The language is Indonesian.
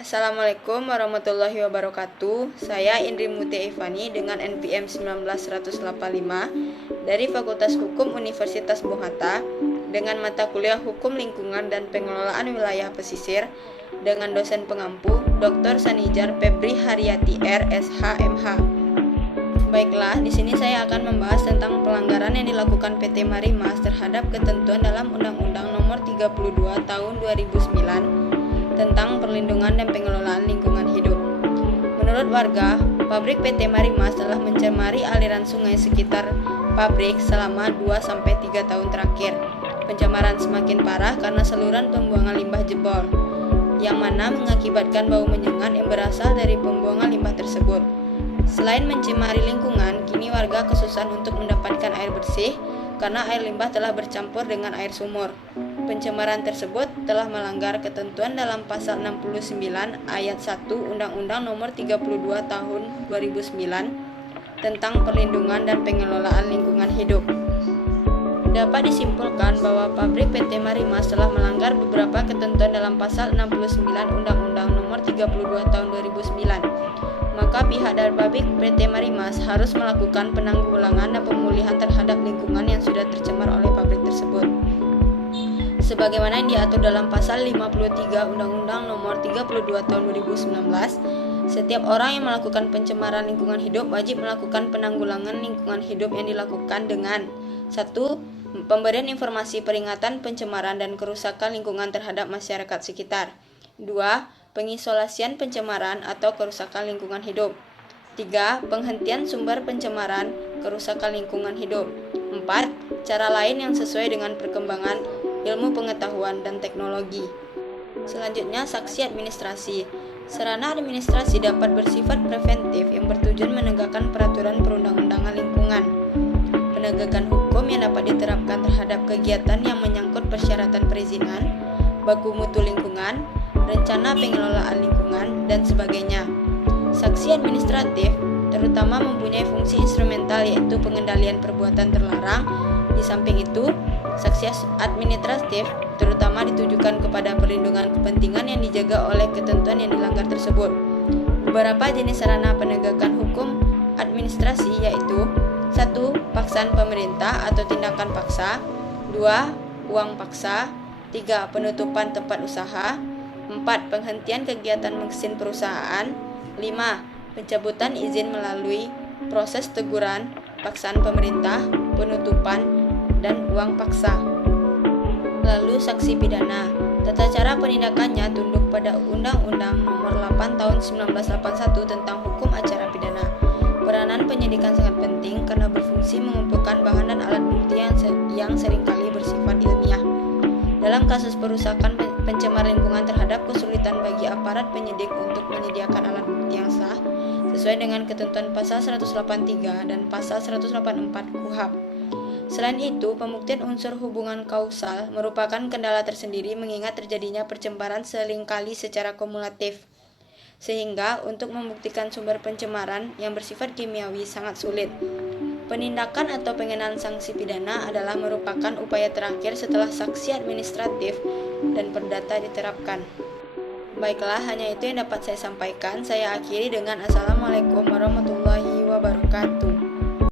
Assalamualaikum warahmatullahi wabarakatuh. Saya Indri Mutia Ivani dengan NPM 19185 dari Fakultas Hukum Universitas Bung Hatta dengan mata kuliah Hukum Lingkungan dan Pengelolaan Wilayah Pesisir dengan dosen pengampu Dr. Sanijar Febri Haryati R.Sh. M.H. Baiklah, di sini saya akan membahas tentang pelanggaran yang dilakukan PT Marimas terhadap ketentuan dalam Undang-Undang Nomor 32 Tahun 2009 tentang perlindungan dan pengelolaan lingkungan hidup. Menurut warga, pabrik PT Marimas telah mencemari aliran sungai sekitar pabrik selama 2-3 tahun terakhir. Pencemaran semakin parah karena saluran pembuangan limbah jebol, yang mana mengakibatkan bau menyengat yang berasal dari pembuangan limbah tersebut. Selain mencemari lingkungan, kini warga kesusahan untuk mendapatkan air bersih karena air limbah telah bercampur dengan air sumur. Pencemaran tersebut telah melanggar ketentuan dalam Pasal 69 Ayat 1 Undang-Undang Nomor 32 Tahun 2009 tentang perlindungan dan pengelolaan lingkungan hidup. Dapat disimpulkan bahwa pabrik PT Marimas telah melanggar beberapa ketentuan dalam Pasal 69 Undang-Undang Nomor 32 Tahun 2009. Maka pihak dari pabrik PT Marimas harus melakukan penanggulangan dan pemulihan terhadap lingkungan yang sudah tercemar oleh pabrik tersebut. Sebagaimana yang diatur dalam Pasal 53 Undang-Undang Nomor 32 Tahun 2019, setiap orang yang melakukan pencemaran lingkungan hidup wajib melakukan penanggulangan lingkungan hidup yang dilakukan dengan 1. Pemberian informasi peringatan pencemaran dan kerusakan lingkungan terhadap masyarakat sekitar. 2. Pengisolasian pencemaran atau kerusakan lingkungan hidup. 3. Penghentian sumber pencemaran, kerusakan lingkungan hidup. 4. Cara lain yang sesuai dengan perkembangan ilmu pengetahuan dan teknologi. Selanjutnya, sanksi administrasi. Sarana administrasi dapat bersifat preventif yang bertujuan menegakkan peraturan perundang-undangan lingkungan. Penegakan hukum yang dapat diterapkan terhadap kegiatan yang menyangkut persyaratan perizinan, baku mutu lingkungan, rencana pengelolaan lingkungan, dan sebagainya. Sanksi administratif terutama mempunyai fungsi instrumental yaitu pengendalian perbuatan terlarang. Di samping itu, sanksi administratif terutama ditujukan kepada perlindungan kepentingan yang dijaga oleh ketentuan yang dilanggar tersebut. Beberapa jenis sarana penegakan hukum administrasi yaitu 1. Paksaan pemerintah atau tindakan paksa. 2. Uang paksa. 3. Penutupan tempat usaha. 4. Penghentian kegiatan mesin perusahaan. 5. Pencabutan izin melalui proses teguran, paksaan pemerintah, penutupan, dan uang paksa. Lalu sanksi pidana. Tata cara penindakannya tunduk pada Undang-Undang Nomor 8 Tahun 1981 tentang Hukum Acara Pidana. Peranan penyidikan sangat penting karena berfungsi mengumpulkan bahan dan alat bukti yang seringkali bersifat ilmiah. Dalam kasus perusakan pencemaran lingkungan terhadap kesulitan bagi aparat penyidik untuk menyediakan alat bukti yang sah sesuai dengan ketentuan Pasal 183 dan Pasal 184 KUHP. Selain itu, pembuktian unsur hubungan kausal merupakan kendala tersendiri mengingat terjadinya pencemaran seringkali secara kumulatif. Sehingga untuk membuktikan sumber pencemaran yang bersifat kimiawi sangat sulit. Penindakan atau pengenaan sanksi pidana adalah merupakan upaya terakhir setelah sanksi administratif dan perdata diterapkan. Baiklah, hanya itu yang dapat saya sampaikan. Saya akhiri dengan Assalamualaikum warahmatullahi wabarakatuh.